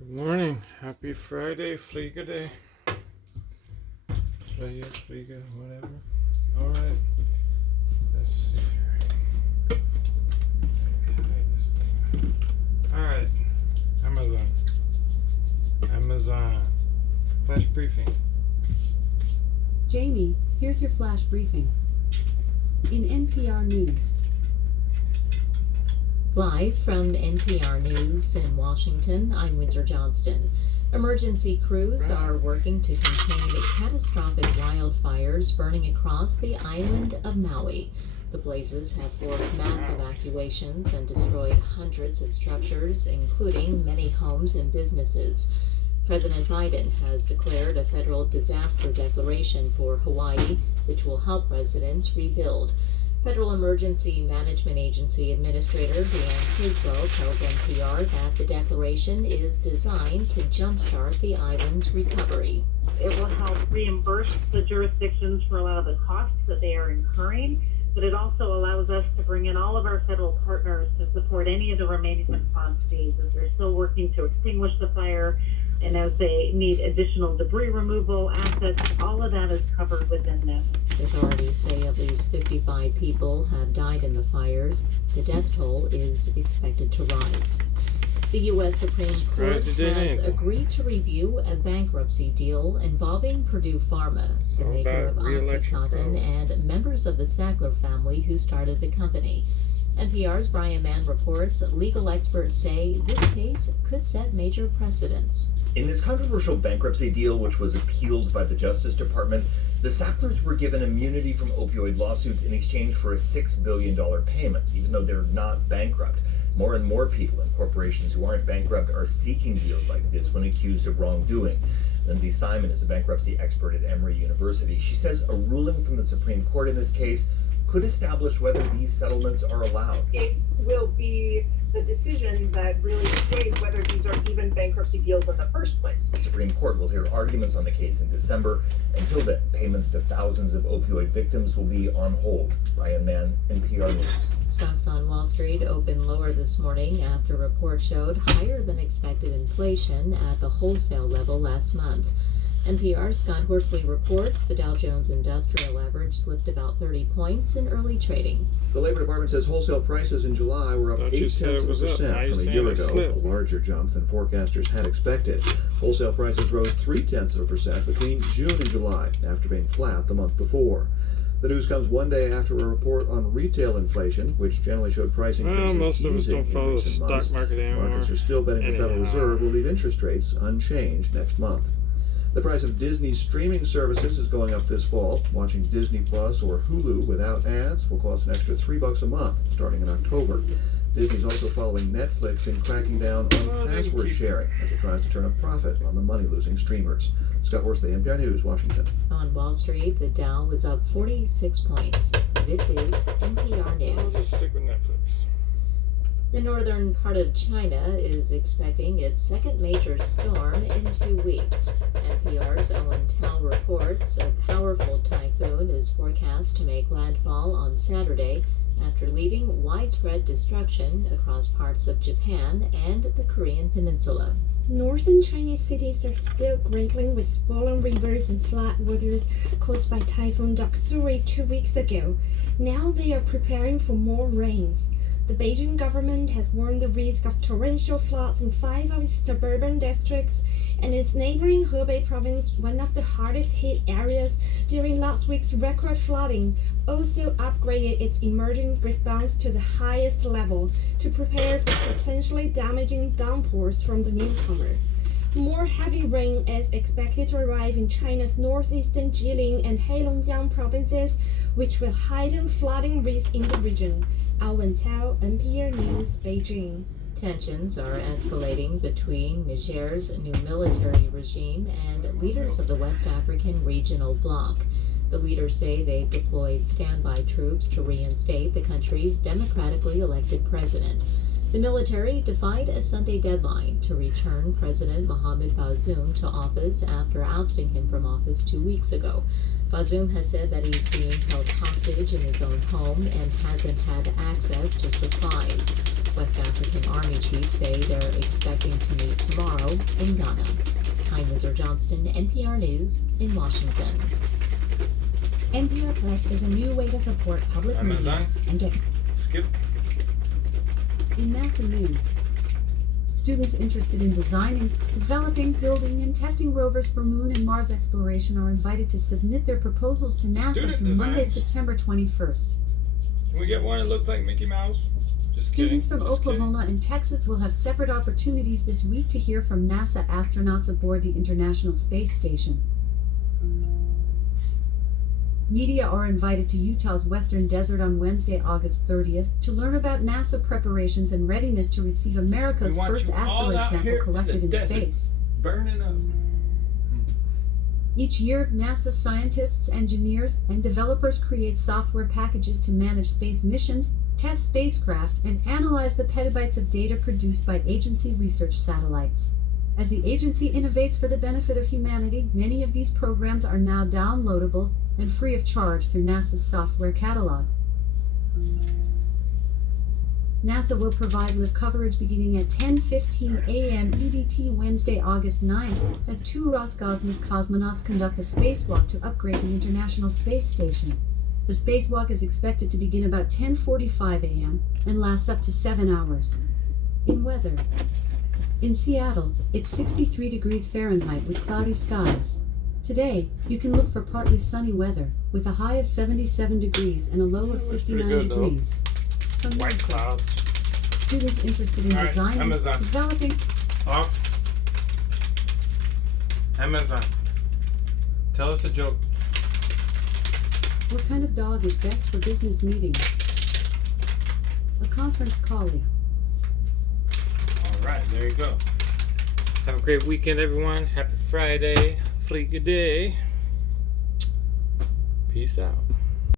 Good morning. Happy Friday, Fliega Day. Fliega, Fliega, whatever. Alright. Let's see here. Hide this thing. Alright. Amazon. Flash briefing. Jamie, here's your flash briefing. In NPR News. Live from NPR News in Washington, I'm Windsor Johnston. Emergency crews are working to contain catastrophic wildfires burning across the island of Maui. The blazes have forced mass evacuations and destroyed hundreds of structures, including many homes and businesses. President Biden has declared a federal disaster declaration for Hawaii, which will help residents rebuild. Federal Emergency Management Agency Administrator Deanne Criswell tells NPR that the declaration is designed to jumpstart the island's recovery. It will help reimburse the jurisdictions for a lot of the costs that they are incurring, but it also allows us to bring in all of our federal partners to support any of the remaining response fees as they're still working to extinguish the fire and as they need additional debris removal, assets, all of that is covered within this. Authorities say at least 55 people have died in the fires. The death toll is expected to rise. The U.S. Supreme Court has agreed to review a bankruptcy deal involving Purdue Pharma, the maker of OxyContin, and members of the Sackler family who started the company. NPR's Brian Mann reports legal experts say this case could set major precedents. In this controversial bankruptcy deal, which was appealed by the Justice Department, the Sacklers were given immunity from opioid lawsuits in exchange for a $6 billion payment, even though they're not bankrupt. More and more people and corporations who aren't bankrupt are seeking deals like this when accused of wrongdoing. Lindsay Simon is a bankruptcy expert at Emory University. She says a ruling from the Supreme Court in this case could establish whether these settlements are allowed. It will be the decision that really dictates whether these are even bankruptcy deals in the first place. The Supreme Court will hear arguments on the case in December. Until then, payments to thousands of opioid victims will be on hold. Brian Mann, NPR News. Stocks on Wall Street opened lower this morning after reports showed higher than expected inflation at the wholesale level last month. NPR's Scott Horsley reports the Dow Jones Industrial Average slipped about 30 points in early trading. The Labor Department says wholesale prices in July were up 0.8% from a year ago, a larger jump than forecasters had expected. Wholesale prices rose 0.3% between June and July, after being flat the month before. The news comes one day after a report on retail inflation, which generally showed price increases most of us easing don't follow in the recent stock months. market anymore. Markets are still betting the Federal Reserve will leave interest rates unchanged next month. The price of Disney streaming services is going up this fall. Watching Disney Plus or Hulu without ads will cost an extra $3 a month starting in October. Disney's also following Netflix in cracking down on password sharing as it tries to turn a profit on the money-losing streamers. Scott Horsley, NPR News, Washington. On Wall Street, the Dow was up 46 points. This is NPR News. I'll just stick with Netflix. The northern part of China is expecting its second major storm in 2 weeks. NPR's Owen Tao reports a powerful typhoon is forecast to make landfall on Saturday after leaving widespread destruction across parts of Japan and the Korean Peninsula. Northern Chinese cities are still grappling with swollen rivers and floodwaters caused by Typhoon Doksuri 2 weeks ago. Now they are preparing for more rains. The Beijing government has warned the risk of torrential floods in 5 of its suburban districts, and its neighboring Hebei province, one of the hardest hit areas during last week's record flooding, also upgraded its emergency response to the highest level to prepare for potentially damaging downpours from the newcomer. More heavy rain is expected to arrive in China's northeastern Jilin and Heilongjiang provinces, which will heighten flooding risk in the region. Owen Tao, NPR News, Beijing. Tensions are escalating between Niger's new military regime and leaders of the West African Regional Bloc. The leaders say they've deployed standby troops to reinstate the country's democratically elected president. The military defied a Sunday deadline to return President Mohamed Bazoum to office after ousting him from office 2 weeks ago. Bazoum has said that he's being held hostage in his own home and hasn't had access to supplies. West African Army chiefs say they're expecting to meet tomorrow in Ghana. I'm Windsor Johnston, NPR News in Washington. NPR Plus is a new way to support public Amazon. media and get Skip. In NASA news, students interested in designing, developing, building, and testing rovers for Moon and Mars exploration are invited to submit their proposals to NASA Student through Monday, designs. September 21st. Can we get one that looks like Mickey Mouse? Just Students kidding. from Just kidding. Oklahoma and Texas will have separate opportunities this week to hear from NASA astronauts aboard the International Space Station. Media are invited to Utah's Western Desert on Wednesday, August 30th, to learn about NASA preparations and readiness to receive America's We want first you all asteroid out sample here in collected the in desert. space. Burning up. Each year, NASA scientists, engineers, and developers create software packages to manage space missions, test spacecraft, and analyze the petabytes of data produced by agency research satellites. As the agency innovates for the benefit of humanity, many of these programs are now downloadable and free of charge through NASA's software catalog. NASA will provide live coverage beginning at 10:15 a.m. EDT Wednesday, August 9th, as two Roscosmos cosmonauts conduct a spacewalk to upgrade the International Space Station. The spacewalk is expected to begin about 10:45 a.m. and last up to 7 hours. In weather. In Seattle, it's 63 degrees Fahrenheit with cloudy skies. Today, you can look for partly sunny weather, with a high of 77 degrees and a low of It looks pretty 59 good, though. degrees. From White NASA, clouds. students interested in All right, designing, Amazon. developing, Off. Amazon. Tell us a joke. what kind of dog is best for business meetings? A conference collie. Alright, there you go. Have a great weekend, everyone. Happy Friday. Fleek a day. Peace out.